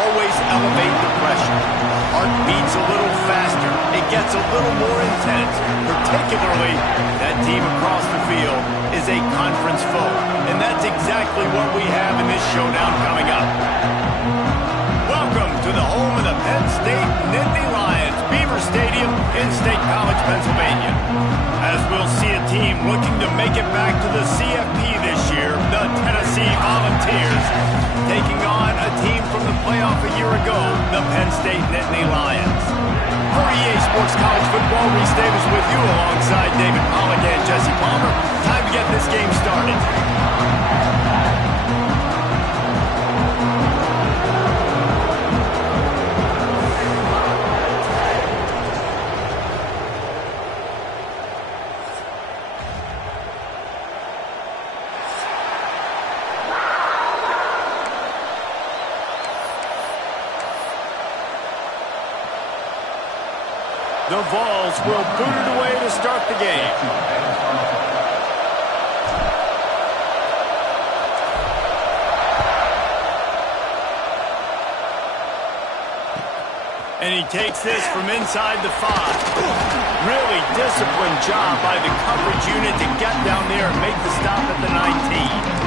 always elevate the pressure. Heart beats a little faster. It gets a little more intense. Particularly, that team across the field is a conference foe. And that's exactly what we have in this showdown coming up. Welcome to the home of the Penn State Nittany Lions, Beaver Stadium in State College, Pennsylvania. As we'll see a team looking to make it back to the CFP this year, the Tennessee Volunteers, taking on a team from the playoff a year ago, the Penn State Nittany Lions. For EA Sports College Football, Reese Davis with you alongside David Pollack and Jesse Palmer. Time to get this game started. The Vols will boot it away to start the game. And he takes this from inside the 5. Really disciplined job by the coverage unit to get down there and make the stop at the 19.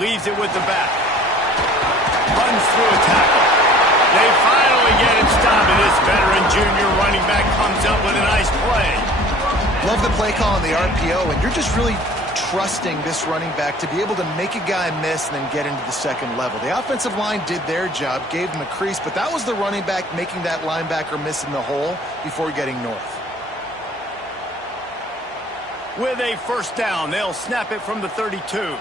Leaves it with the back. Runs through a tackle. They finally get him stopped, and this veteran junior running back comes up with a nice play. Love the play call on the RPO, and you're just really trusting this running back to be able to make a guy miss and then get into the second level. The offensive line did their job, gave him a crease, but that was the running back making that linebacker miss in the hole before getting north. With a first down, they'll snap it from the 32.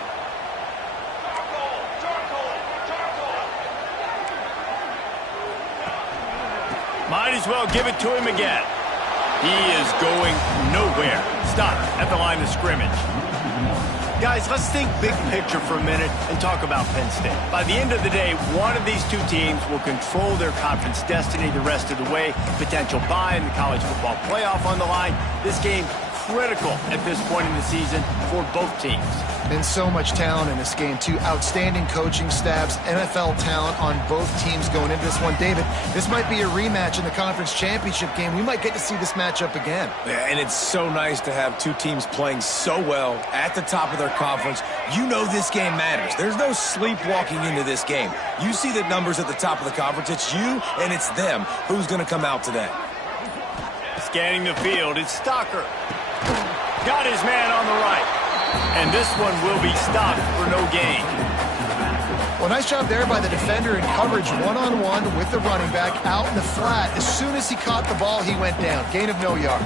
Might as well give it to him again. He is going nowhere. Stop at the line of scrimmage. Guys, let's think big picture for a minute and talk about Penn State. By the end of the day, one of these two teams will control their conference destiny the rest of the way. Potential bye in the college football playoff on the line. This game critical at this point in the season for both teams. And so much talent in this game, too. Outstanding coaching staffs, NFL talent on both teams going into this one. David, this might be a rematch in the conference championship game. We might get to see this matchup again. Yeah, and it's so nice to have two teams playing so well at the top of their conference. You know this game matters. There's no sleepwalking into this game. You see the numbers at the top of the conference. It's you and it's them. Who's going to come out today? Scanning the field, it's Stocker. Got his man on the right. And this one will be stopped for no gain. Well, nice job there by the defender in coverage one-on-one with the running back out in the flat. As soon as he caught the ball, he went down. Gain of no yards.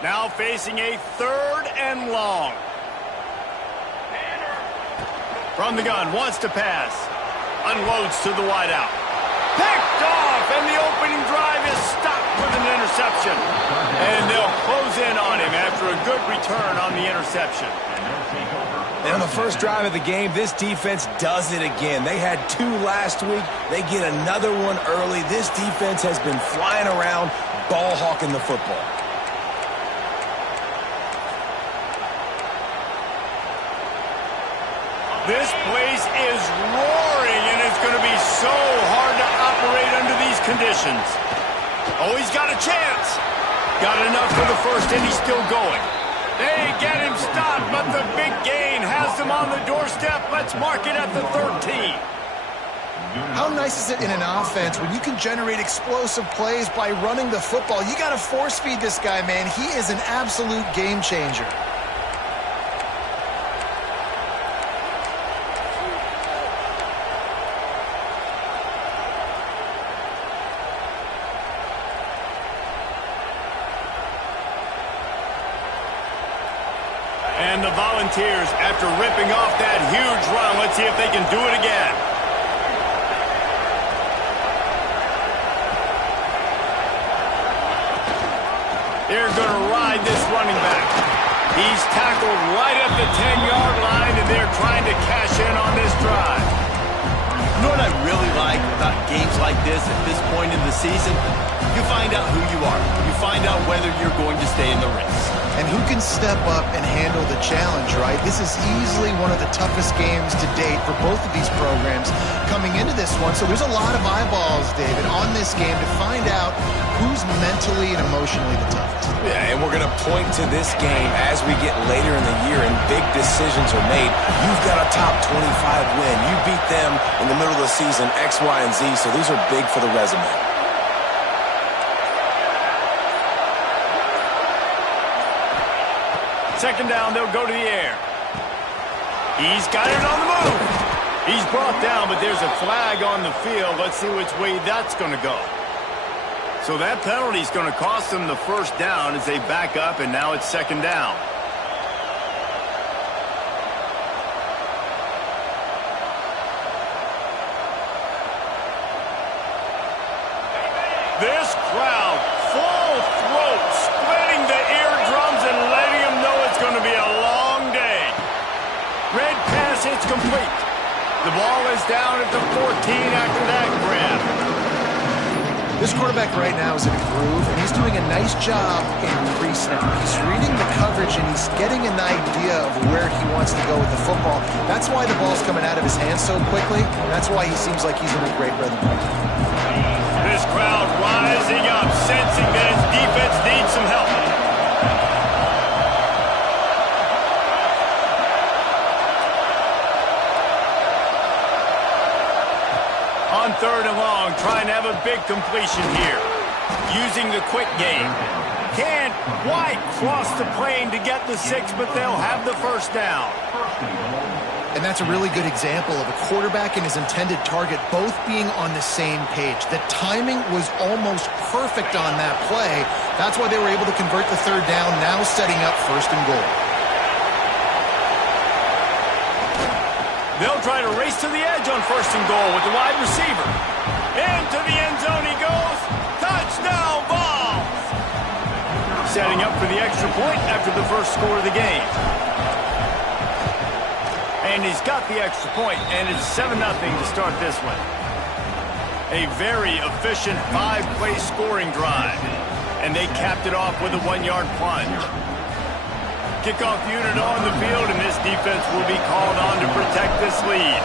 Now facing a 3rd and long. From the gun, wants to pass. Unloads to the wideout. Picked off, and the opening drive is stopped with an interception. And they'll close in on him after a good return on the interception. And on the first drive of the game, this defense does it again. They had 2 last week. They get another one early. This defense has been flying around, ball hawking the football. This place is roaring, and it's going to be so hard to operate under these conditions. Oh, he's got a chance. Got enough for the first, and he's still going. They get him stopped, but the big gain has them on the doorstep. Let's mark it at the 13. How nice is it in an offense when you can generate explosive plays by running the football? You got to force feed this guy, man. He is an absolute game changer. Volunteers, after ripping off that huge run, let's see if they can do it again. They're going to ride this running back. He's tackled right at the 10-yard line, and they're trying to cash in on this drive. You know what I really like about games like this at this point in the season? You find out who you are. You find out whether you're going to stay in the race. And who can step up and handle the challenge, right? This is easily one of the toughest games to date for both of these programs coming into this one. So there's a lot of eyeballs, David, on this game to find out who's mentally and emotionally the toughest. Yeah, and we're going to point to this game as we get later in the year and big decisions are made. You've got a top 25 win. You beat them in the middle of the season, X, Y, and Z, so these are big for the resume. Second down, they'll go to the air. He's got it on the move. He's brought down, but there's a flag on the field. Let's see which way that's going to go. So that penalty is going to cost them the first down as they back up, and now it's second down. This crowd, full throat, splitting the eardrums and letting them know it's going to be a long day. Red pass hits complete. The ball is down at the 14 after that grab. This quarterback right now is in a groove, and he's doing a nice job in pre-snap. He's reading the coverage, and he's getting an idea of where he wants to go with the football. That's why the ball's coming out of his hands so quickly. That's why he seems like he's in a great rhythm. This crowd rising up, sensing that his defense needs some help. On third and long, trying to have a big completion here. Using the quick game. Can't quite cross the plane to get the 6, but they'll have the first down. And that's a really good example of a quarterback and his intended target both being on the same page. The timing was almost perfect on that play. That's why they were able to convert the third down, now setting up first and goal. They'll try to race to the edge on first and goal with the wide receiver. Into the end zone he goes. Touchdown ball! Setting up for the extra point after the first score of the game. And he's got the extra point, and it's 7-0 to start this one. A very efficient 5-play scoring drive. And they capped it off with a 1-yard plunge. Kickoff unit on the field, and this defense will be called on to protect this lead.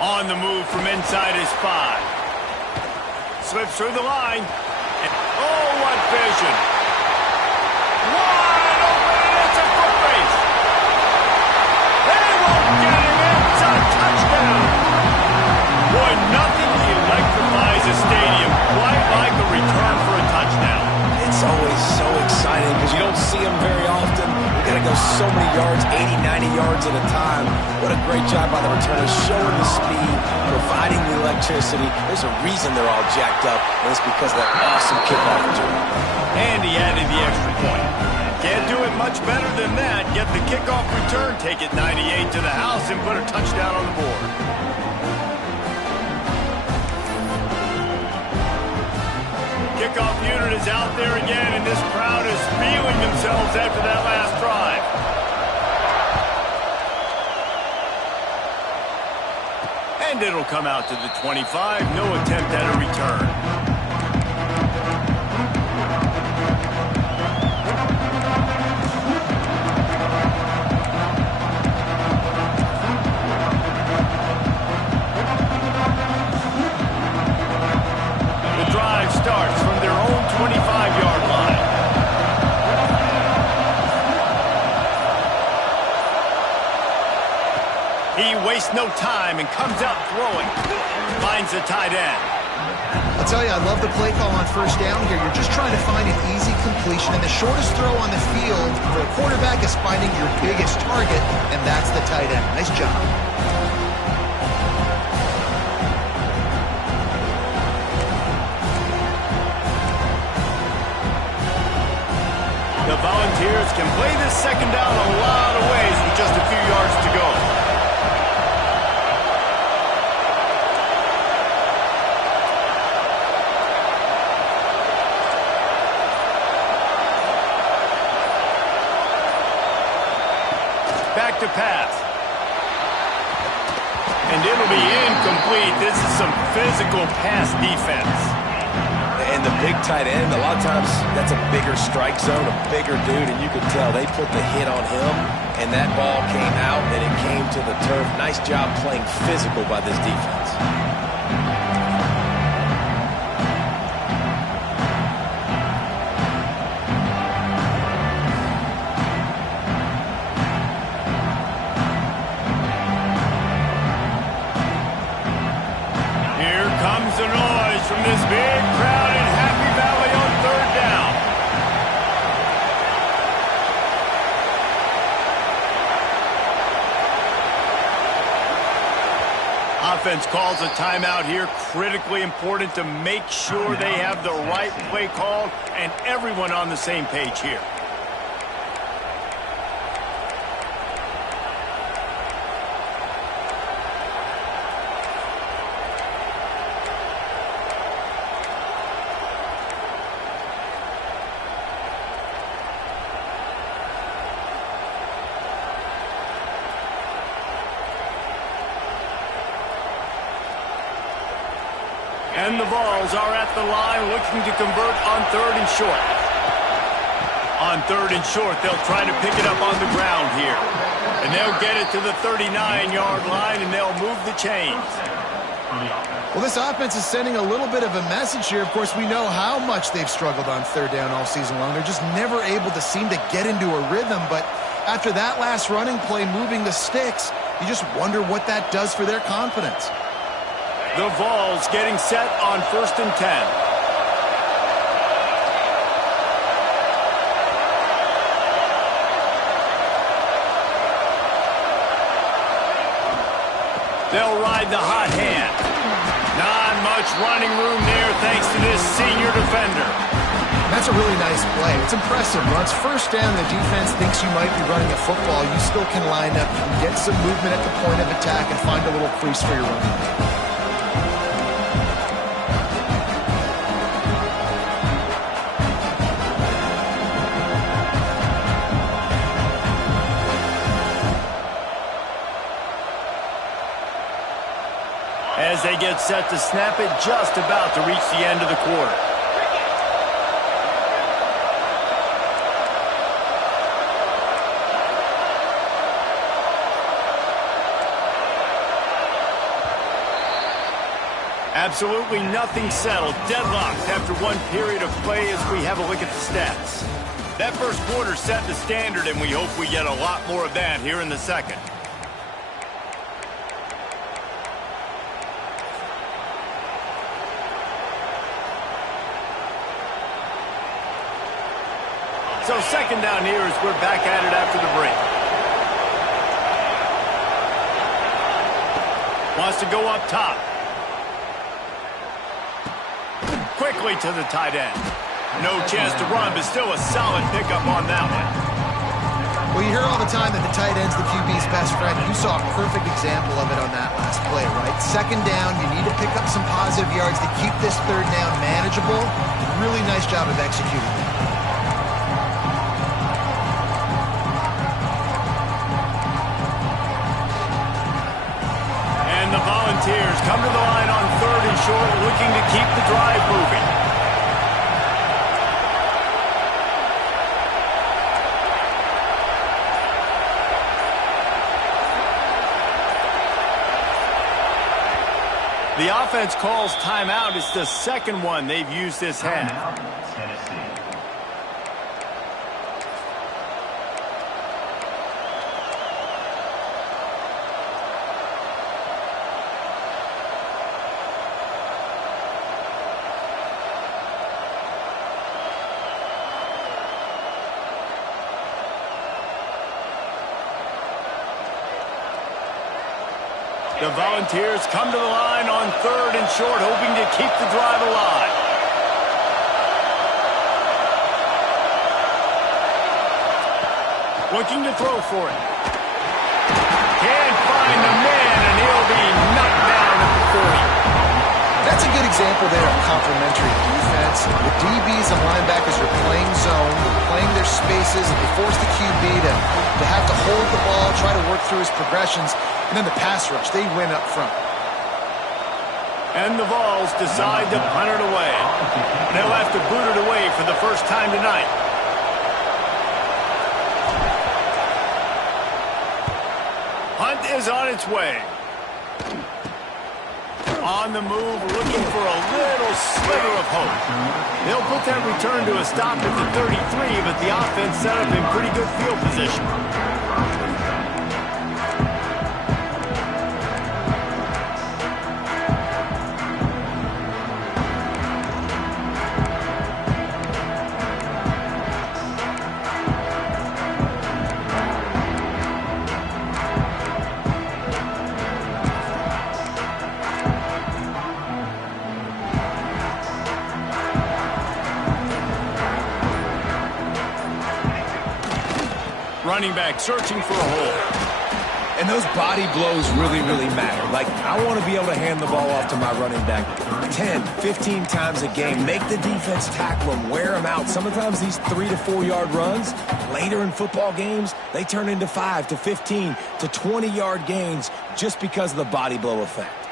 On the move from inside his 5. Slips through the line. Oh, what vision. Wide open, and it's a foot race. They won't get him. It's a touchdown. Boy, nothing electrifies a stadium quite like a return for a touchdown. It's always so exciting because you don't see them very often. You got to go so many yards, 80, 90 yards at a time. What a great job by the returners, showing the speed, providing the electricity. There's a reason they're all jacked up, and it's because of that awesome kickoff return. And he added the extra point. Can't do it much better than that. Get the kickoff return, take it 98 to the house, and put a touchdown on the board. Kickoff unit is out there again, and this crowd is feeling themselves after that last drive. And it'll come out to the 25. No attempt at a return. Starts from their own 25-yard line. He wastes no time and comes out throwing. Finds the tight end. I'll tell you, I love the play call on first down here. You're just trying to find an easy completion, and the shortest throw on the field for a quarterback is finding your biggest target, and that's the tight end. Nice job. Volunteers can play this second down a lot of ways with just a few yards to go. Back to pass. And it'll be incomplete. This is some physical pass defense. And the big tight end, a lot of times that's a bigger strike zone, a bigger dude, and you could tell they put the hit on him, and that ball came out, and it came to the turf. Nice job playing physical by this defense. Here comes the noise from this big crowd in Happy Valley on third down. Offense calls a timeout here. Critically important to make sure they have the right play called and everyone on the same page here. And the Vols are at the line looking to convert on third and short. On third and short, they'll try to pick it up on the ground here. And they'll get it to the 39-yard line, and they'll move the chains. Well, this offense is sending a little bit of a message here. Of course, we know how much they've struggled on third down all season long. They're just never able to seem to get into a rhythm. But after that last running play, moving the sticks, you just wonder what that does for their confidence. The Vols getting set on 1st and 10. They'll ride the hot hand. Not much running room there thanks to this senior defender. That's a really nice play. It's impressive. Once first down, the defense thinks you might be running a football. You still can line up and get some movement at the point of attack and find a little crease for your running back. As they get set to snap it, just about to reach the end of the quarter. Absolutely nothing settled. Deadlocked after one period of play as we have a look at the stats. That first quarter set the standard, and we hope we get a lot more of that here in the second. So second down here as we're back at it after the break. Wants to go up top. Quickly to the tight end. No chance to run, but still a solid pickup on that one. Well, you hear all the time that the tight end's the QB's best friend. You saw a perfect example of it on that last play, right? Second down, you need to pick up some positive yards to keep this third down manageable. Really nice job of executing that. And the Volunteers come to the line on third and short, looking to keep the drive moving. The offense calls timeout. It's the second one they've used this half. The Volunteers come to the line on third and short, hoping to keep the drive alive. Looking to throw for it. Can't find the man, and he'll be knocked down at the 40. That's a good example there of complementary defense. The DBs and linebackers are playing zone, they're playing their spaces, and they force the QB to have to hold the ball, try to work through his progressions, and then the pass rush, they win up front. And the Vols decide to punt it away. They'll have to boot it away for the first time tonight. Hunt is on its way. On the move, looking for a little sliver of hope. They'll put that return to a stop at the 33, but the offense set up in pretty good field position. Running back searching for a hole. And those body blows really, really matter. Like, I want to be able to hand the ball off to my running back 10, 15 times a game. Make the defense tackle them, wear them out. Sometimes these 3 to 4 yard runs, later in football games, they turn into 5 to 15 to 20 yard gains just because of the body blow effect.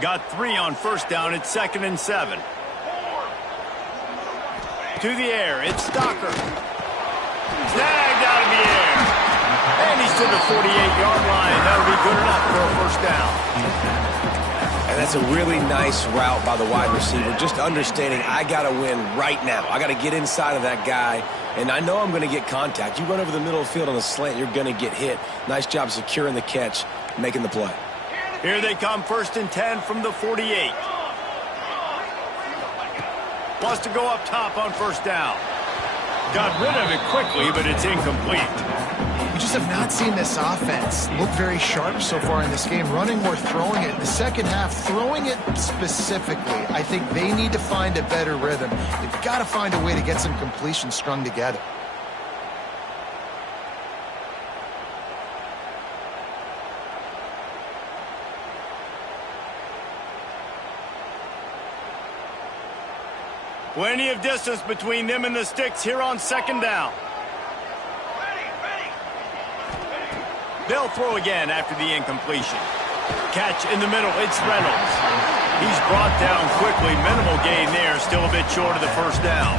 Got 3 on first down. It's 2nd and 7. To the air, it's Stocker. Snagged out of the air. And he's to the 48-yard line. That'll be good enough for a first down. And that's a really nice route by the wide receiver. Just understanding I got to win right now. I got to get inside of that guy, and I know I'm going to get contact. You run over the middle of the field on a slant, you're going to get hit. Nice job securing the catch, making the play. Here they come, 1st and 10 from the 48. Wants to go up top on first down. Got rid of it quickly, but it's incomplete. We just have not seen this offense look very sharp so far in this game, running or throwing it. In the second half, throwing it specifically, I think they need to find a better rhythm. They've got to find a way to get some completions strung together. Plenty of distance between them and the sticks here on 2nd down. They'll throw again after the incompletion. Catch in the middle, it's Reynolds. He's brought down quickly. Minimal gain there, still a bit short of the first down.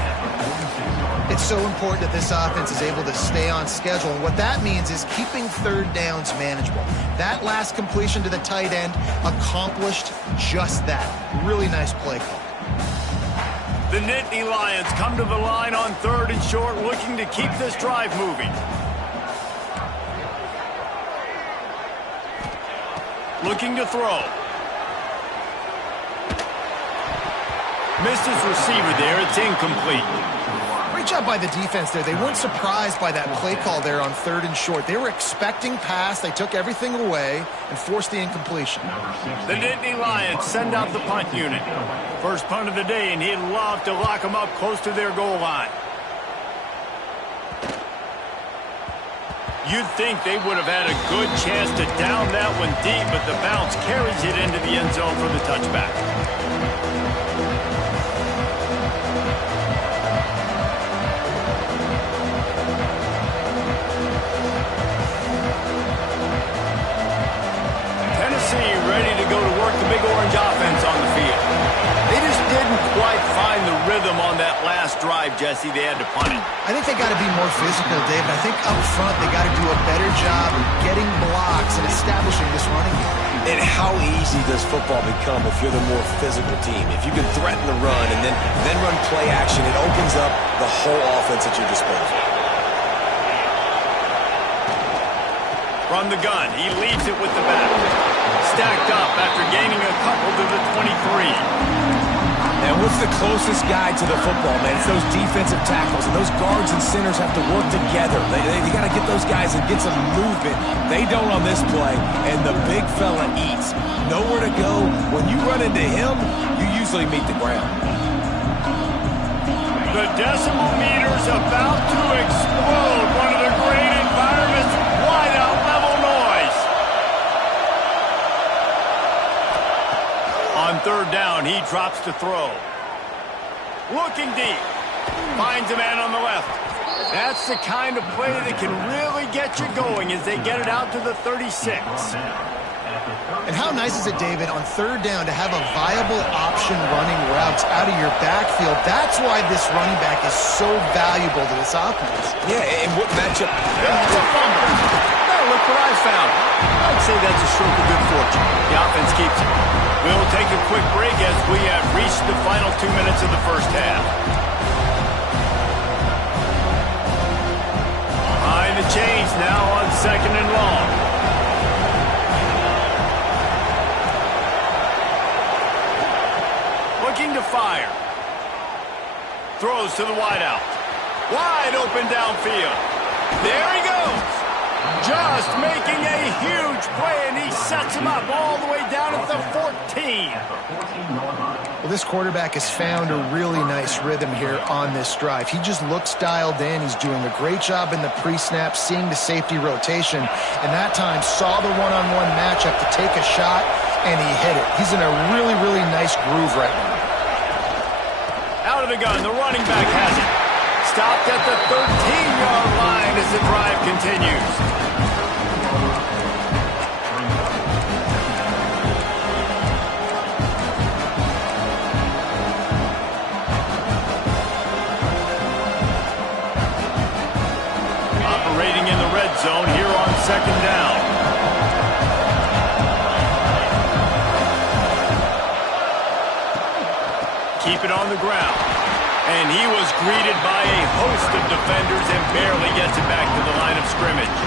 It's so important that this offense is able to stay on schedule, and what that means is keeping 3rd downs manageable. That last completion to the tight end accomplished just that. Really nice play call. The Nittany Lions come to the line on 3rd and short, looking to keep this drive moving. Looking to throw. Missed his receiver there. It's incomplete. Great job by the defense there. They weren't surprised by that play call there on 3rd and short. They were expecting pass. They took everything away and forced the incompletion. The Nittany Lions send out the punt unit. First punt of the day, and he'd love to lock them up close to their goal line. You'd think they would have had a good chance to down that one deep, but the bounce carries it into the end zone for the touchback. Tennessee ready to go to work the Big Orange offense on the field. They just didn't quite find the rhythm on that last drive, Jesse. They had to punt it. I think they got to be more physical, David. I think up front they got to do a better job of getting blocks and establishing this running game. And how easy does football become if you're the more physical team? If you can threaten the run and then run play action, it opens up the whole offense at your disposal. From the gun, he leads it with the back. Stacked up after gaining a couple to the 23. And what's the closest guy to the football, man? It's those defensive tackles, and those guards and centers have to work together. They got to get those guys and get some movement. They don't on this play, and the big fella eats. Nowhere to go. When you run into him, you usually meet the ground. The decimal meter's about to explode. One of the great environments third down, he drops to throw. Looking deep. Finds a man on the left. That's the kind of play that can really get you going as they get it out to the 36. And how nice is it, David, on third down to have a viable option running routes out of your backfield? That's why this running back is so valuable to this offense. Yeah, and what matchup? That's a fumble. Now look what I found. I'd say that's a stroke of good fortune. The offense keeps it. We'll take a quick break as we have reached the final 2 minutes of the first half. Behind the chains now on 2nd and long. Looking to fire. Throws to the wideout. Wide open downfield. There he goes. Just making a huge play, and he sets him up all the way down at the 14. Well, this quarterback has found a really nice rhythm here on this drive. He just looks dialed in. He's doing a great job in the pre-snap, seeing the safety rotation, and that time saw the one-on-one matchup to take a shot, and he hit it. He's in a really, really nice groove right now. Out of the gun, the running back has it. Stopped at the 13-yard line as the drive continues. Operating in the red zone here on 2nd down. Keep it on the ground. And he was greeted by a host of defenders and barely gets it back to the line of scrimmage.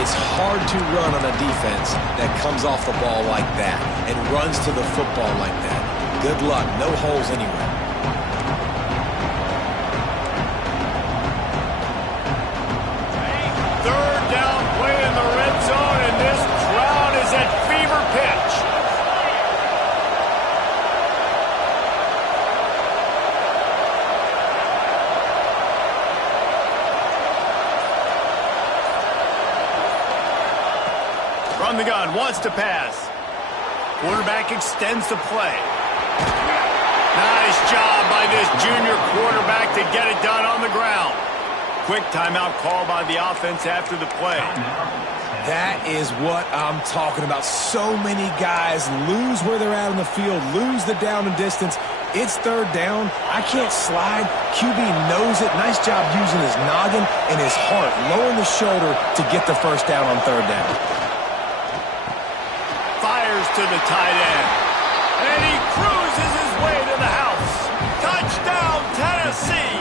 It's hard to run on a defense that comes off the ball like that and runs to the football like that. Good luck. No holes anywhere. Third down play in the red zone, and this crowd is at fever pitch. From the gun, wants to pass. Quarterback extends the play. Nice job by this junior quarterback to get it done on the ground. Quick timeout call by the offense after the play. That is what I'm talking about. So many guys lose where they're at on the field, lose the down and distance. It's third down. I can't slide. QB knows it. Nice job using his noggin and his heart, lowering the shoulder to get the first down on third down. Fires to the tight end. And he cruises his way to the house. Touchdown, Tennessee.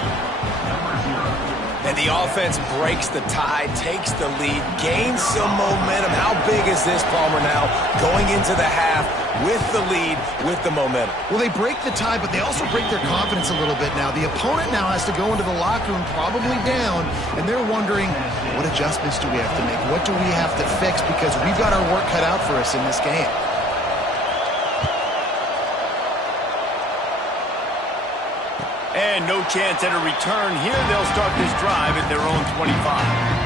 And the offense breaks the tie, takes the lead, gains some momentum. How big is this, Palmer, now? Going into the half with the lead, with the momentum. Well, they break the tie, but they also break their confidence a little bit now. The opponent now has to go into the locker room probably down, and they're wondering, what adjustments do we have to make? What do we have to fix? Because we've got our work cut out for us in this game. And no chance at a return here. They'll start this drive at their own 25.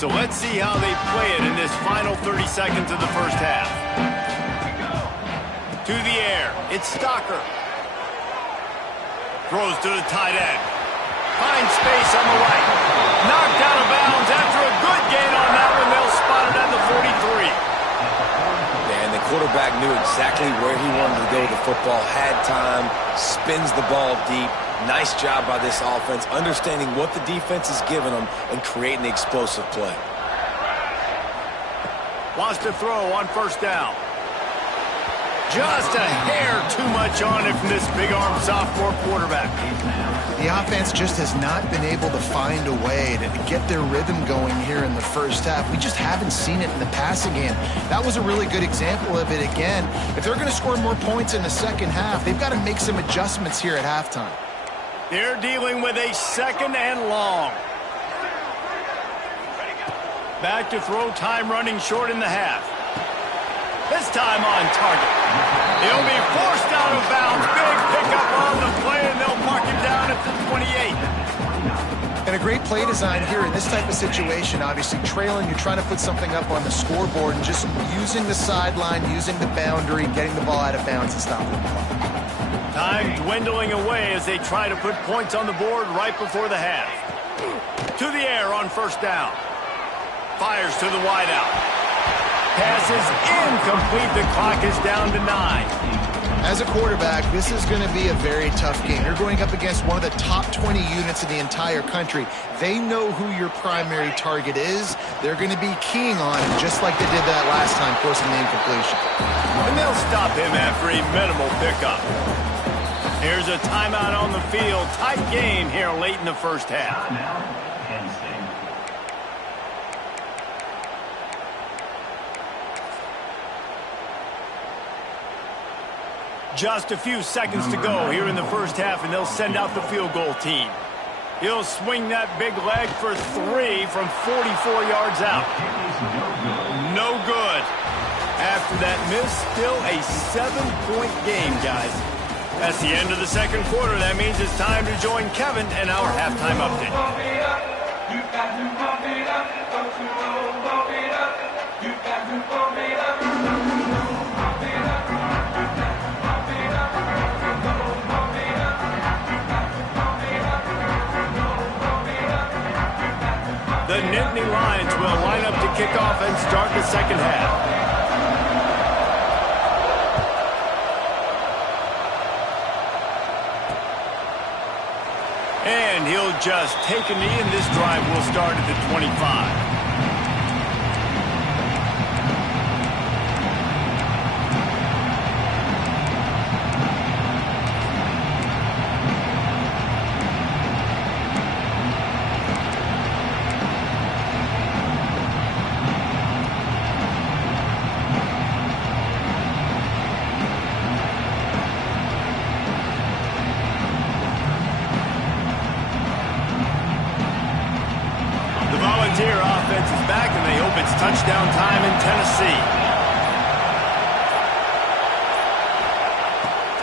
So let's see how they play it in this final 30 seconds of the first half. To the air, it's Stocker. Throws to the tight end. Finds space on the right. Knocked out of bounds after a good gain on that one. They'll spot it at the 43. And the quarterback knew exactly where he wanted to go with the football, had time, spins the ball deep. Nice job by this offense, understanding what the defense is giving them and creating the explosive play. Wants to throw on first down. Just a hair too much on it from this big-arm sophomore quarterback. The offense just has not been able to find a way to get their rhythm going here in the first half. We just haven't seen it in the passing game. That was a really good example of it again. If they're going to score more points in the second half, they've got to make some adjustments here at halftime. They're dealing with a 2nd and long. Back to throw, time running short in the half. This time on target. He'll be forced out of bounds. Big pickup on the play, and they'll mark him down at the 28. And a great play design here in this type of situation. Obviously trailing, you're trying to put something up on the scoreboard and just using the sideline, using the boundary, getting the ball out of bounds and stopping the clock. Time dwindling away as they try to put points on the board right before the half. To the air on first down. Fires to the wideout. Pass is incomplete. The clock is down to 9. As a quarterback, this is going to be a very tough game. You're going up against one of the top 20 units in the entire country. They know who your primary target is. They're going to be keying on him, just like they did that last time, forcing the incompletion. And they'll stop him after a minimal pickup. Here's a timeout on the field. Tight game here late in the first half. Just a few seconds to go here in the first half, and they'll send out the field goal team. He'll swing that big leg for 3 from 44 yards out. No good. After that miss, still a 7-point game, guys. That's the end of the second quarter. That means it's time to join Kevin and our halftime update. The Nittany Lions will line up to kick off and start the second half. And he'll just take a knee, and this drive will start at the 25. Offense is back, and they hope it's touchdown time in Tennessee.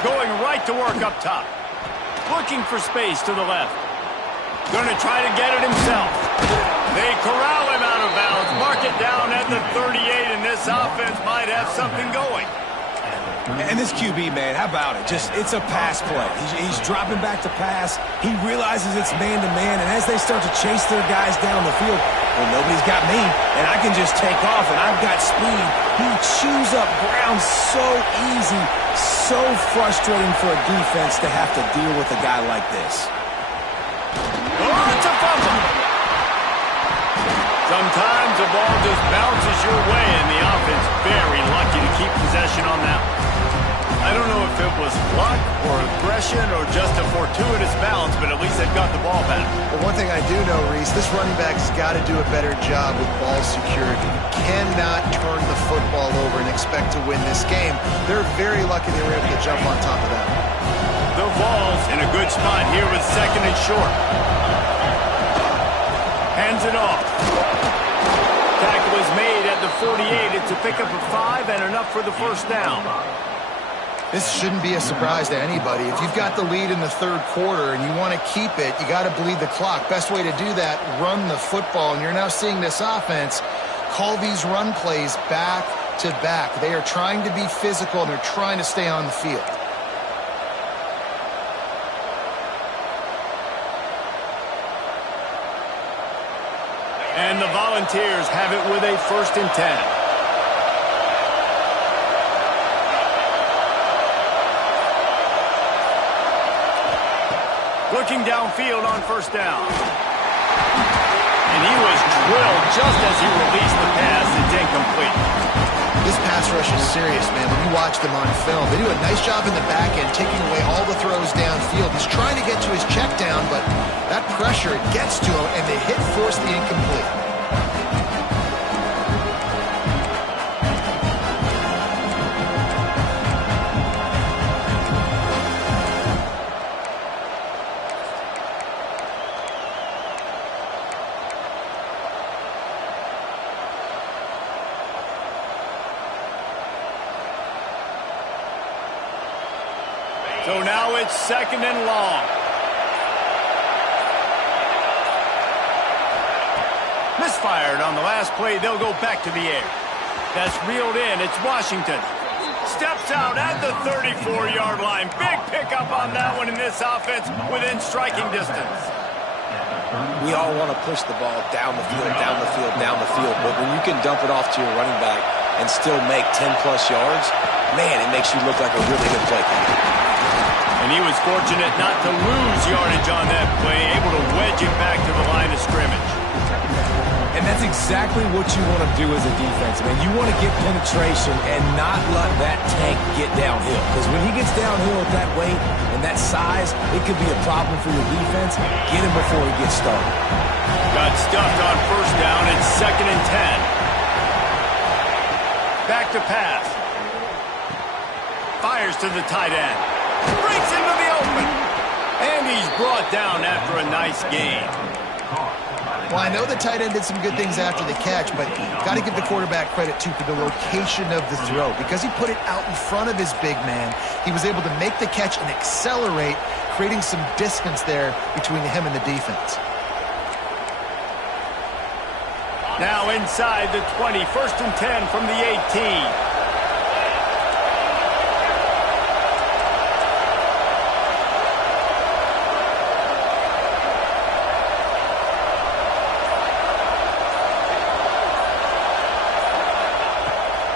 Going right to work up top. Looking for space to the left. Going to try to get it himself. They corral him out of bounds. Mark it down at the 38, and this offense might have something going. And this QB, man, how about it? It's a pass play. He's dropping back to pass. He realizes it's man-to-man, and as they start to chase their guys down the field, well, nobody's got me, and I can just take off, and I've got speed. He chews up ground so easy, so frustrating for a defense to have to deal with a guy like this. Oh, it's a fumble. Sometimes the ball just bounces your way, and the offense very lucky to keep possession on that one. I don't know if it was luck or aggression or just a fortuitous bounce, but at least they've got the ball back. But one thing I do know, Reese, this running back's got to do a better job with ball security. Cannot turn the football over and expect to win this game. They're very lucky they were able to jump on top of that. The ball's in a good spot here with second and short. Hands it off. Tackle is made at the 48. It's a pickup of 5 and enough for the first down. This shouldn't be a surprise to anybody. If you've got the lead in the third quarter and you want to keep it, you got to bleed the clock. Best way to do that, run the football. And you're now seeing this offense call these run plays back to back. They are trying to be physical, and they're trying to stay on the field. And the Volunteers have it with a 1st and 10. Looking downfield on first down. And he was drilled just as he released the pass. It's incomplete. This pass rush is serious, man. When you watch them on film, they do a nice job in the back end, taking away all the throws downfield. He's trying to get to his check down, but that pressure, it gets to him, and they force the incomplete. So now it's 2nd and long. Misfired on the last play. They'll go back to the air. That's reeled in. It's Washington. Steps out at the 34-yard line. Big pickup on that one in this offense within striking distance. We all want to push the ball down the field, down the field, down the field. But when you can dump it off to your running back and still make 10-plus yards, man, it makes you look like a really good play caller. And he was fortunate not to lose yardage on that play, able to wedge it back to the line of scrimmage. And that's exactly what you want to do as a defense, man. You want to get penetration and not let that tank get downhill. Because when he gets downhill at that weight and that size, it could be a problem for your defense. Get him before he gets started. Got stuffed on 1st down. It's 2nd and 10. Back to pass. Fires to the tight end. Breaks into the open. And he's brought down after a nice gain. Well, I know the tight end did some good things after the catch, but got to give the quarterback credit, too, for the location of the throw. Because he put it out in front of his big man, he was able to make the catch and accelerate, creating some distance there between him and the defense. Now inside the 20, 1st and 10 from the 18.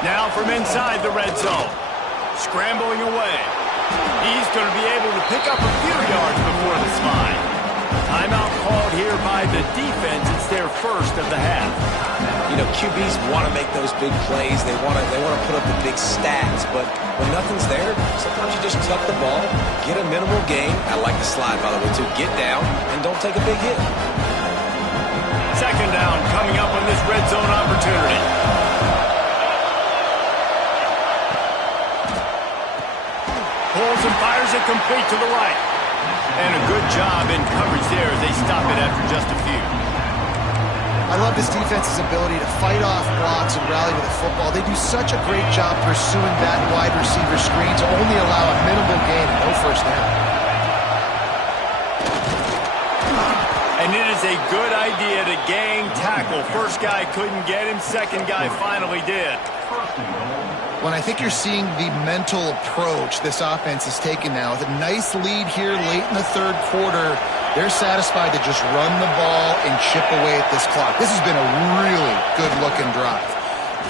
Now from inside the red zone. Scrambling away. He's going to be able to pick up a few yards before the slide. Timeout called here by the defense. It's their 1st of the half. You know, QBs want to make those big plays. They want to put up the big stats. But when nothing's there, sometimes you just tuck the ball, get a minimal gain. I like the slide, by the way, too. Get down and don't take a big hit. 2nd down coming up on this red zone opportunity. Pulls and fires it complete to the right. And a good job in coverage there as they stop it after just a few. I love this defense's ability to fight off blocks and rally to the football. They do such a great job pursuing that wide receiver screen to only allow a minimal gain and no 1st down. And it is a good idea to gang tackle. 1st guy couldn't get him. 2nd guy finally did. When I think you're seeing the mental approach this offense is taking now, with a nice lead here late in the 3rd quarter, they're satisfied to just run the ball and chip away at this clock. This has been a really good-looking drive.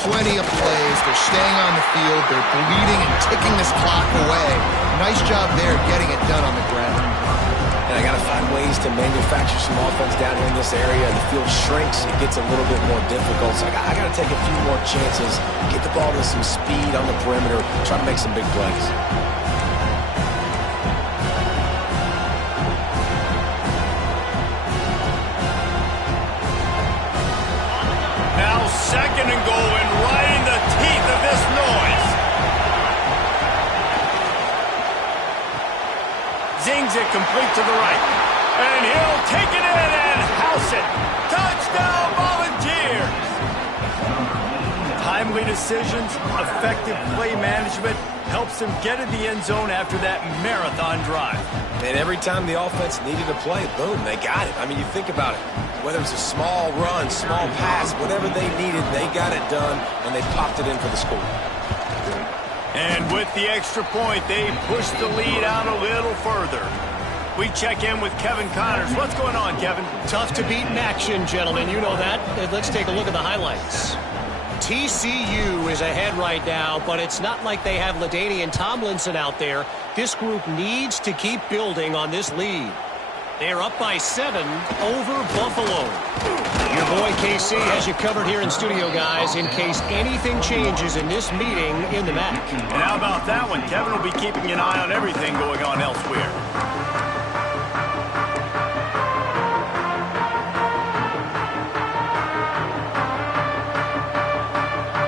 Plenty of plays. They're staying on the field. They're bleeding and ticking this clock away. Nice job there getting it done on the ground. And I got to find ways to manufacture some offense down here in this area. The field shrinks. It gets a little bit more difficult. So I got to take a few more chances, get the ball to some speed on the perimeter, try to make some big plays. Now 2nd and goal and right in the teeth of this noise. Zings it complete to the right. And he'll take it in and house it. Touchdown, Volunteers! Timely decisions, effective play management helps them get in the end zone after that marathon drive. And every time the offense needed a play, boom, they got it. I mean, you think about it. Whether it's a small run, small pass, whatever they needed, they got it done, and they popped it in for the score. And with the extra point, they push the lead out a little further. We check in with Kevin Connors. What's going on, Kevin? Tough to beat in action, gentlemen. You know that. Let's take a look at the highlights. TCU is ahead right now, but it's not like they have LaDainian Tomlinson out there. This group needs to keep building on this lead. They're up by 7 over Buffalo. Your boy KC has you covered here in studio, guys, in case anything changes in this meeting in the MAC. And how about that one? Kevin will be keeping an eye on everything going on elsewhere.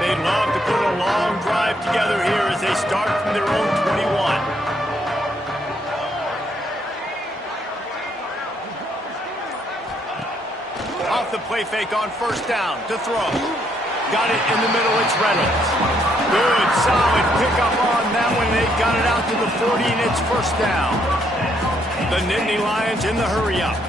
They'd love to put a long drive together here as they start from their own 21. Off the play fake on 1st down to throw. Got it in the middle, it's Reynolds. Good, solid pickup on that one. They got it out to the 40, and it's first down. The Nittany Lions in the hurry-up.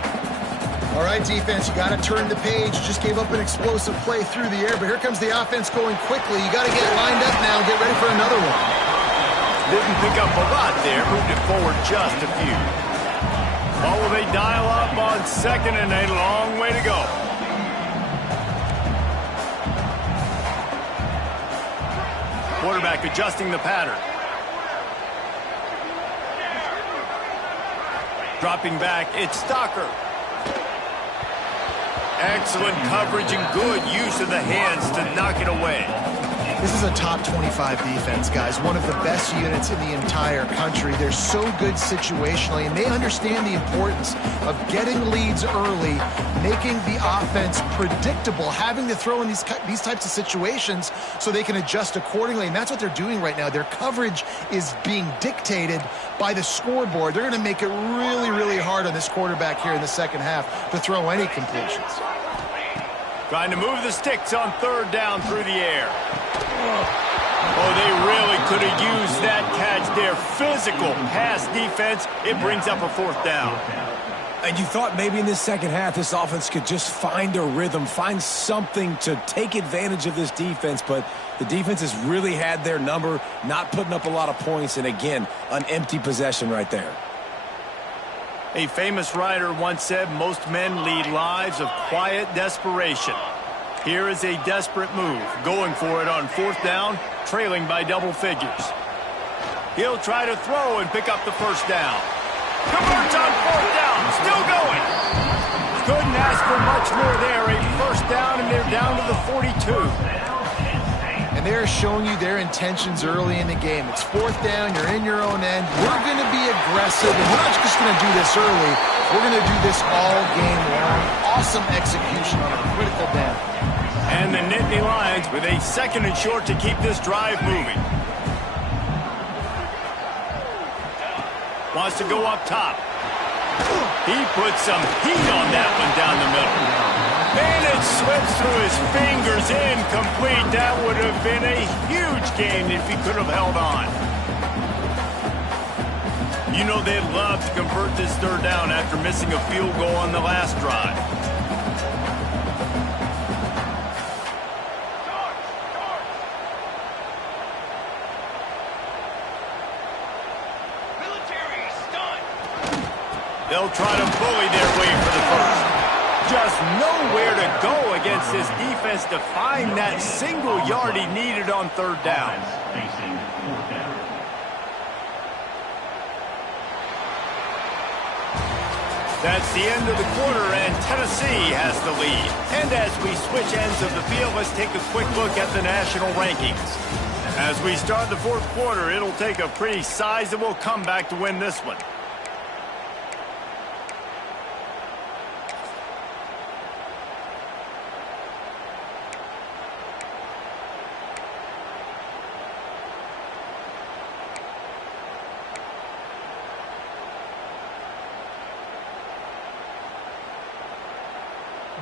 All right, defense, you got to turn the page. Just gave up an explosive play through the air, but here comes the offense going quickly. You got to get lined up now and get ready for another one. Didn't pick up a lot there, moved it forward just a few. What will they dial up on second and a long way to go? Quarterback adjusting the pattern. Dropping back, it's Stocker. Excellent coverage and good use of the hands to knock it away. This is a top 25 defense, guys. One of the best units in the entire country. They're so good situationally, and they understand the importance of getting leads early, making the offense predictable, having to throw in these types of situations so they can adjust accordingly, and that's what they're doing right now. Their coverage is being dictated by the scoreboard. They're going to make it really, really hard on this quarterback here in the second half to throw any completions. Trying to move the sticks on third down through the air. Oh, they really could have used that catch there. Physical pass defense. It brings up a fourth down. And you thought maybe in this second half this offense could just find a rhythm, find something to take advantage of this defense, but the defense has really had their number, not putting up a lot of points, and again, an empty possession right there. A famous writer once said, most men lead lives of quiet desperation. Here is a desperate move, going for it on fourth down, trailing by double figures. He'll try to throw and pick up the first down. Converts on fourth down, still going. Couldn't ask for much more there. A first down, and they're down to the 42. And they're showing you their intentions early in the game. It's fourth down, you're in your own end. We're going to be aggressive, and we're not just going to do this early. We're going to do this all game long. Awesome execution on a critical down. And the Nittany Lions with a second and short to keep this drive moving. Wants to go up top. He puts some heat on that one down the middle. And it slips through his fingers, incomplete. That would have been a huge gain if he could have held on. You know they'd love to convert this third down after missing a field goal on the last drive. They'll try to bully their way for the first. Just nowhere to go against this defense to find that single yard he needed on third down. That's the end of the quarter, and Tennessee has the lead. And as we switch ends of the field, let's take a quick look at the national rankings. As we start the fourth quarter, it'll take a pretty sizable comeback to win this one.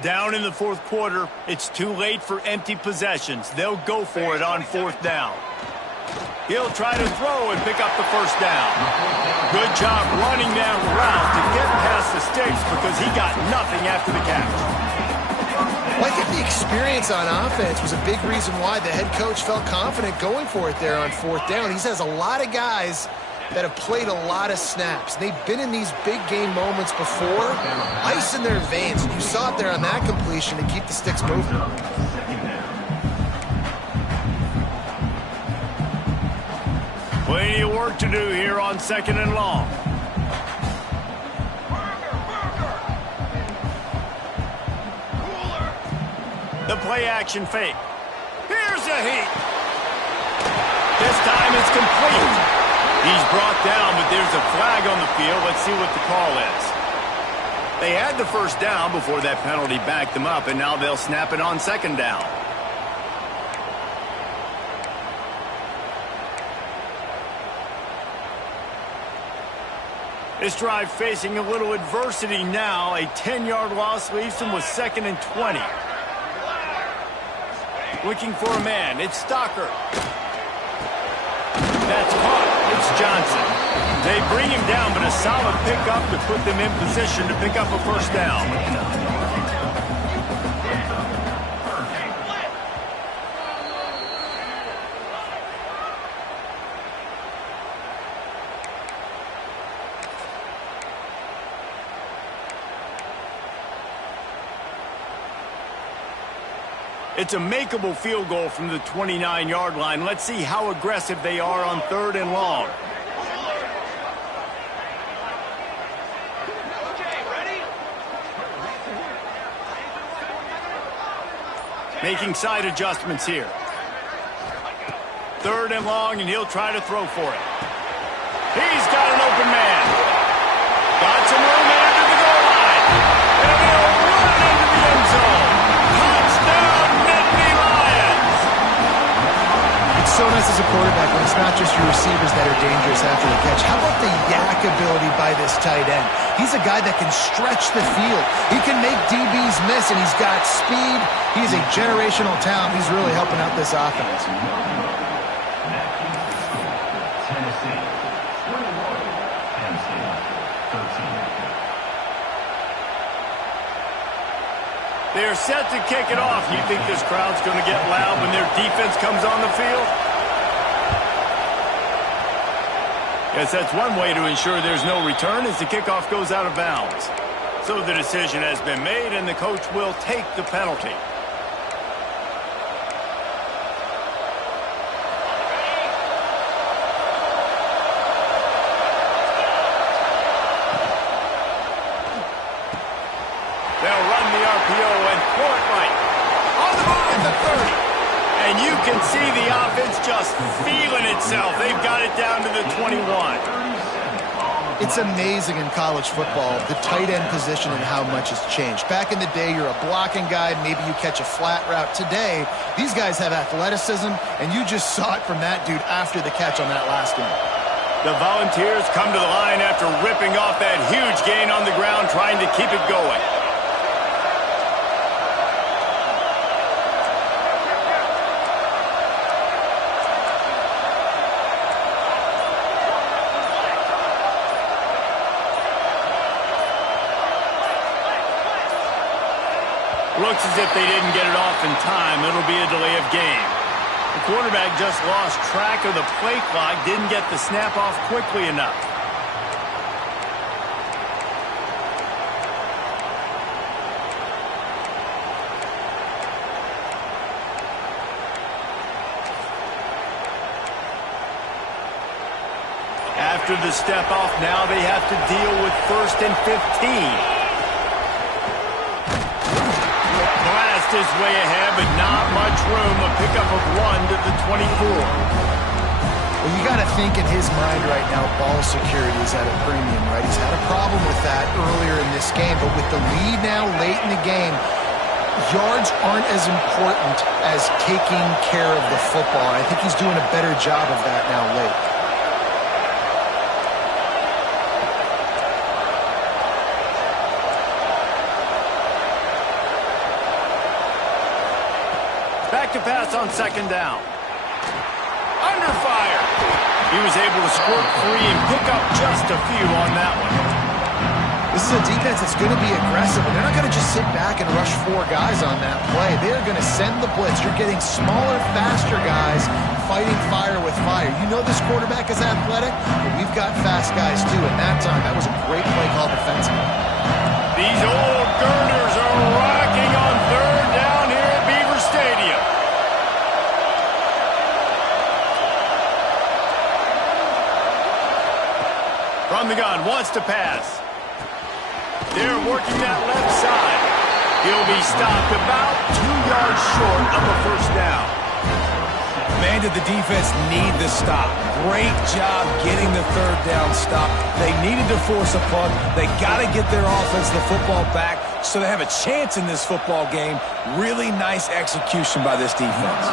Down in the fourth quarter, it's too late for empty possessions. They'll go for it on fourth down. He'll try to throw and pick up the first down. Good job running that route to get past the sticks because he got nothing after the catch. Well, I think the experience on offense was a big reason why the head coach felt confident going for it there on fourth down. He has a lot of guys that have played a lot of snaps. They've been in these big game moments before, ice in their veins, and you saw it there on that completion to keep the sticks moving. Plenty of work to do here on second and long. The play action fake. Here's a heat. This time it's complete. He's brought down, but there's a flag on the field. Let's see what the call is. They had the first down before that penalty backed them up, and now they'll snap it on second down. This drive facing a little adversity now. A 10-yard loss leaves them with second and 20. Looking for a man. It's Stocker. That's caught. It's Johnson. They bring him down, but a solid pickup to put them in position to pick up a first down. It's a makeable field goal from the 29-yard line. Let's see how aggressive they are on 3rd and long. Making side adjustments here. 3rd and long, and he'll try to throw for it. He's got an open man. Got some room into the goal line. And he'll run into the end zone. Touchdown, Nittany Lions! It's so nice as a quarterback when it's not just your receivers that are dangerous after the catch. How about the yak ability by this tight end? He's a guy that can stretch the field. He can make DBs miss, and he's got speed. He's a generational talent. He's really helping out this offense. They're set to kick it off. You think this crowd's going to get loud when their defense comes on the field? Yes, that's one way to ensure there's no return as the kickoff goes out of bounds. So the decision has been made, and the coach will take the penalty. They'll run the RPO and throw it right. On the move at the 30. And you can see the offense just feeling itself. They've got it down to the 21. It's amazing in college football, the tight end position and how much has changed. Back in the day, you're a blocking guy, maybe you catch a flat route. Today, these guys have athleticism, and you just saw it from that dude after the catch on that last one. The Volunteers come to the line after ripping off that huge gain on the ground, trying to keep it going. Looks as if they didn't get it off in time. It'll be a delay of game. The quarterback just lost track of the play clock, didn't get the snap off quickly enough. After the step off, now they have to deal with 1st and 15. Is way ahead, but not much room. A pickup of 1 to the 24. Well, you got to think in his mind right now, ball security is at a premium, right? He's had a problem with that earlier in this game, but with the lead now late in the game, yards aren't as important as taking care of the football. I think he's doing a better job of that now late. Back to pass on 2nd down. Under fire. He was able to squirt free and pick up just a few on that one. This is a defense that's going to be aggressive, and they're not going to just sit back and rush 4 guys on that play. They're going to send the blitz. You're getting smaller, faster guys fighting fire with fire. You know this quarterback is athletic, but we've got fast guys too. And that time, that was a great play call defensively. These old girders are rocking on 3rd down here at Beaver Stadium. From the gun, wants to pass. They're working that left side. He'll be stopped about 2 yards short of a first down. Man, did the defense need the stop. Great job getting the 3rd down stop. They needed to force a punt. They got to get their offense the football back so they have a chance in this football game. Really nice execution by this defense.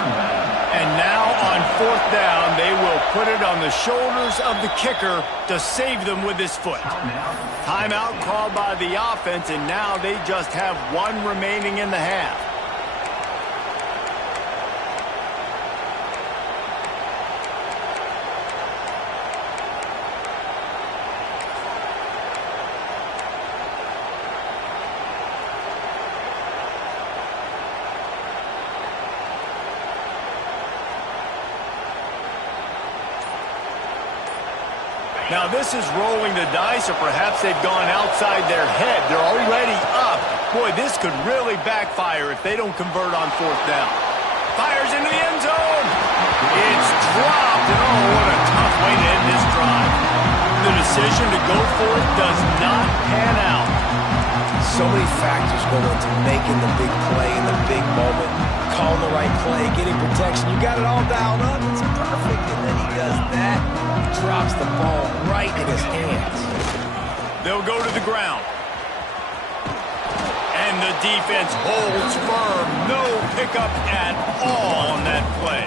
And now on 4th down, they will put it on the shoulders of the kicker to save them with his foot. Timeout called by the offense, and now they just have 1 remaining in the half. Now this is rolling the dice, or perhaps they've gone outside their head. They're already up. Boy, this could really backfire if they don't convert on fourth down. Fires into the end zone. It's dropped. And oh, what a tough way to end this drive. The decision to go for it does not pan out. So many factors go into making the big play in the big moment. Calling the right play, getting protection. You got it all dialed up. It's perfect. And then he does that. Drops the ball right in his hands. They'll go to the ground. And the defense holds firm. No pickup at all on that play.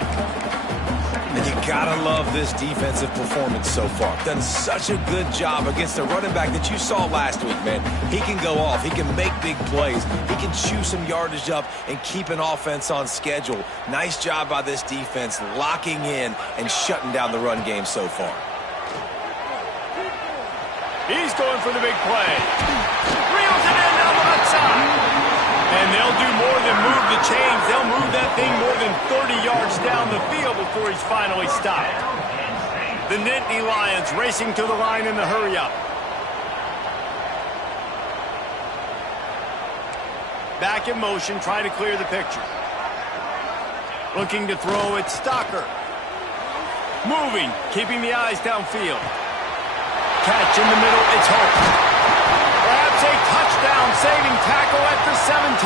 And you gotta love this defensive performance so far. Done such a good job against the running back that you saw last week, man. He can go off. He can make big plays. He can chew some yardage up and keep an offense on schedule. Nice job by this defense locking in and shutting down the run game so far. He's going for the big play. Reels it in down the left side. And they'll do more than move the chains. They'll move that thing more than 30 yards down the field before he's finally stopped. The Nittany Lions racing to the line in the hurry-up. Back in motion, trying to clear the picture. Looking to throw, it's Stocker. Moving, keeping the eyes downfield. Catch in the middle, it's Hope. Perhaps a touchdown-saving tackle at the 17.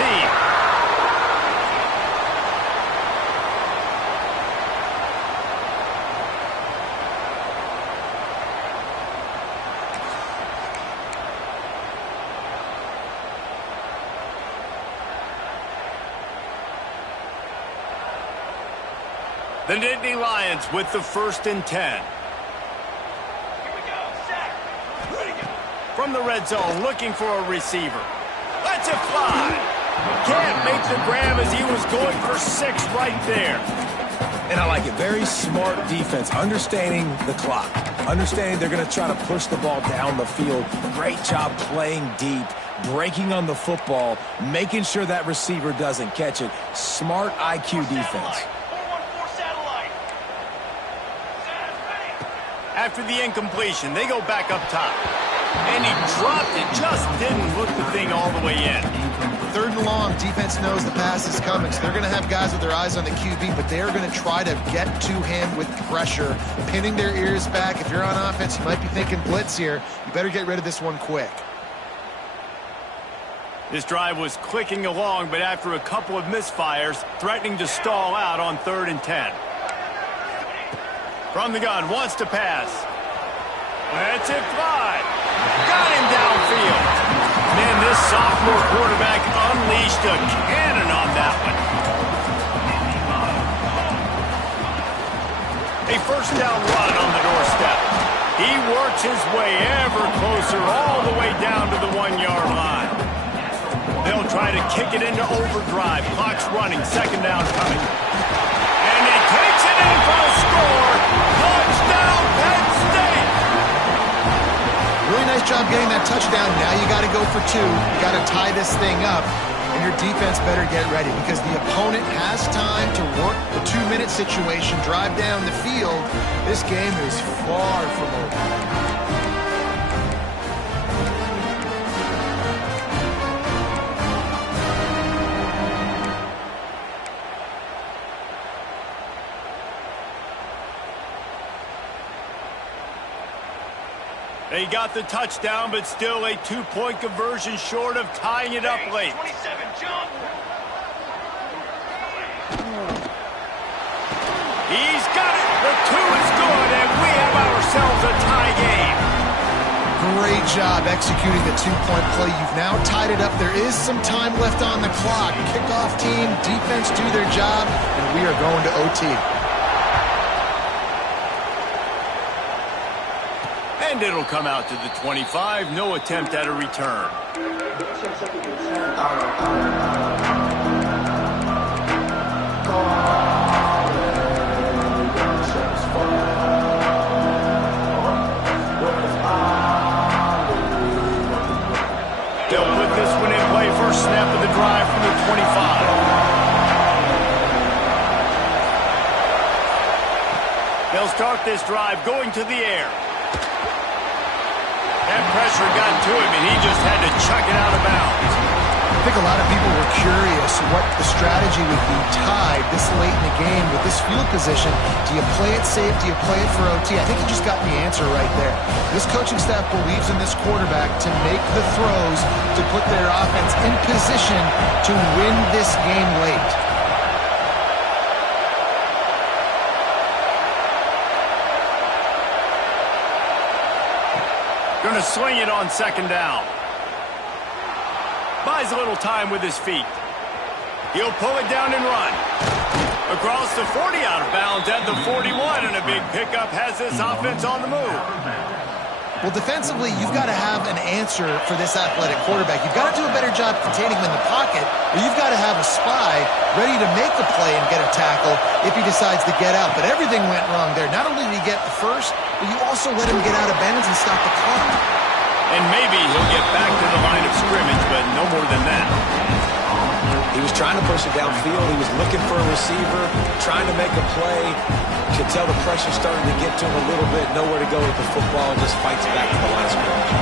The Nittany Lions with the 1st and 10. From the red zone, looking for a receiver. Lets it fly. Can't make the grab as he was going for 6 right there. And I like it. Very smart defense. Understanding the clock. Understanding they're going to try to push the ball down the field. Great job playing deep. Breaking on the football. Making sure that receiver doesn't catch it. Smart IQ defense. After the incompletion, they go back up top. And he dropped it, just didn't hook the thing all the way in. 3rd and long, defense knows the pass is coming, so they're going to have guys with their eyes on the QB, but they're going to try to get to him with pressure, pinning their ears back. If you're on offense, you might be thinking blitz here. You better get rid of this one quick. This drive was clicking along, but after a couple of misfires, threatening to stall out on 3rd and 10. From the gun, wants to pass. Lets it fly. Got him downfield. Man, this sophomore quarterback unleashed a cannon on that one. A 1st down run on the doorstep. He works his way ever closer all the way down to the 1-yard line. They'll try to kick it into overdrive. Clock's running. 2nd down coming. And he takes it in for a score. Touchdown, Penn State. Really nice job getting that touchdown. Now you got to go for 2. You got to tie this thing up, and your defense better get ready because the opponent has time to work the 2-minute situation, drive down the field. This game is far from over. They got the touchdown, but still a 2-point conversion short of tying it up late. 27, jump. He's got it. The 2 is good, and we have ourselves a tie game. Great job executing the 2-point play. You've now tied it up. There is some time left on the clock. Kickoff team, defense do their job, and we are going to OT. And it'll come out to the 25. No attempt at a return. They'll put this one in play. First snap of the drive from the 25. They'll start this drive going to the air. That pressure got to him, and he just had to chuck it out of bounds. I think a lot of people were curious what the strategy would be tied this late in the game with this field position. Do you play it safe? Do you play it for OT? I think you just got the answer right there. This coaching staff believes in this quarterback to make the throws to put their offense in position to win this game late. Going to swing it on second down. Buys a little time with his feet. He'll pull it down and run. Across the 40, out of bounds at the 41, and a big pickup has this offense on the move. Well, defensively, you've got to have an answer for this athletic quarterback. You've got to do a better job containing him in the pocket, or you've got to have a spy ready to make the play and get a tackle if he decides to get out. But everything went wrong there. Not only did he get the first, but you also let him get out of bounds and stop the clock. And maybe he'll get back to the line of scrimmage, but no more than that. He was trying to push it downfield. He was looking for a receiver, trying to make a play. Could tell the pressure starting to get to him a little bit. Nowhere to go with the football, and just fights back to the line of scrimmage.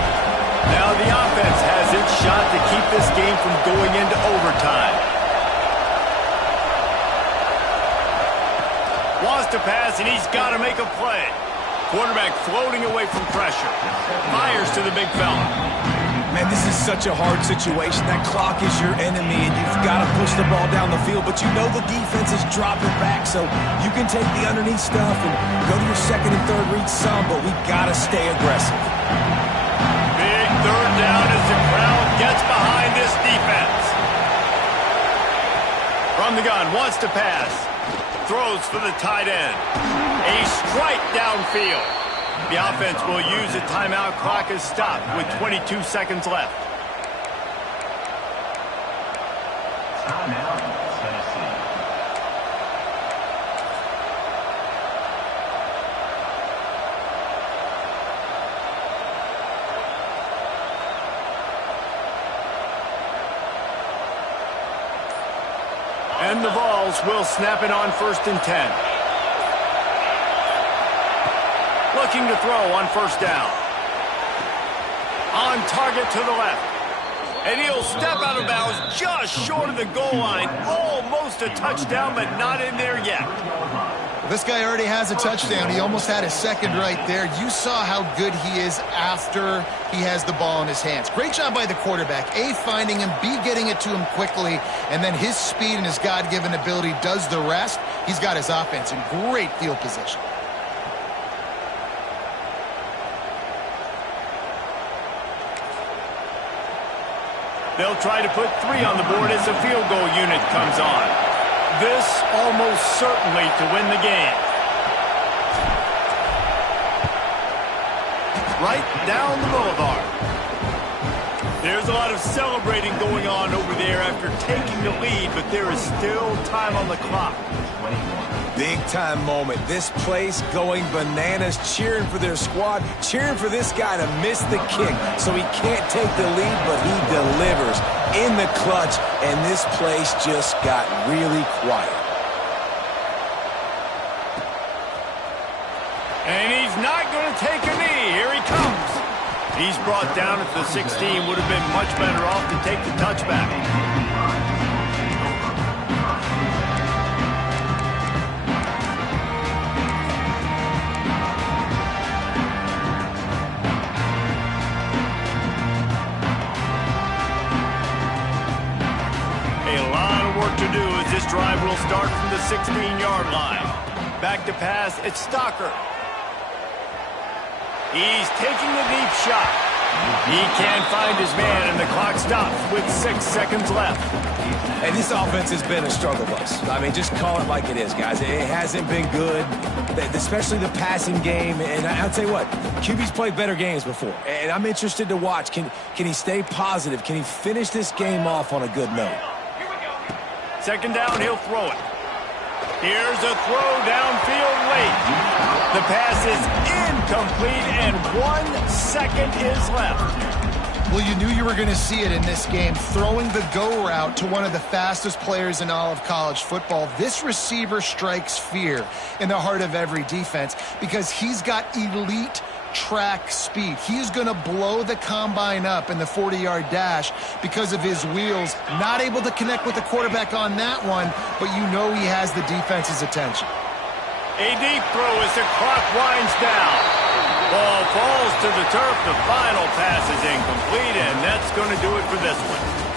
Now the offense has its shot to keep this game from going into overtime. Wants to pass, and he's got to make a play. Quarterback floating away from pressure. Fires to the big fella. Man, this is such a hard situation. That clock is your enemy, and you've got to push the ball down the field. But you know the defense is dropping back, so you can take the underneath stuff and go to your second and third read some, but we got to stay aggressive. Big third down as the crowd gets behind this defense. From the gun, wants to pass. Throws for the tight end. A strike downfield. The offense will use a timeout. Clock is stopped with 22 seconds left. Timeout, Tennessee. And the Vols will snap it on 1st and 10. Looking to throw on first down. On target to the left. And he'll step out of bounds just short of the goal line. Almost a touchdown, but not in there yet. This guy already has a touchdown. He almost had a second right there. You saw how good he is after he has the ball in his hands. Great job by the quarterback. A, finding him, B, getting it to him quickly, and then his speed and his God-given ability does the rest. He's got his offense in great field position. They'll try to put 3 on the board as the field goal unit comes on. This almost certainly to win the game. Right down the boulevard. There's a lot of celebrating going on over there after taking the lead, but there is still time on the clock. Big time moment. This place going bananas, cheering for their squad, cheering for this guy to miss the kick so he can't take the lead, but he delivers in the clutch, and this place just got really quiet. And he's not going to take a knee. Here he comes. He's brought down at the 16. Would have been much better off to take the touchback. To do as this drive will start from the 16-yard line. Back to pass, it's Stocker. He's taking the deep shot. He can't find his man, and the clock stops with 6 seconds left. And this offense has been a struggle bus. I mean, just call it like it is, guys. It hasn't been good, especially the passing game. And I'll tell you what, QB's played better games before. And I'm interested to watch. Can he stay positive? Can he finish this game off on a good note? Second down, he'll throw it. Here's a throw downfield late. The pass is incomplete, and 1 second is left. Well, you knew you were going to see it in this game, throwing the go route to one of the fastest players in all of college football. This receiver strikes fear in the heart of every defense because he's got elite track speed. He is going to blow the combine up in the 40-yard dash because of his wheels. Not able to connect with the quarterback on that one, but you know he has the defense's attention. A deep throw as the clock winds down. Ball falls to the turf. The final pass is incomplete, and that's going to do it for this one.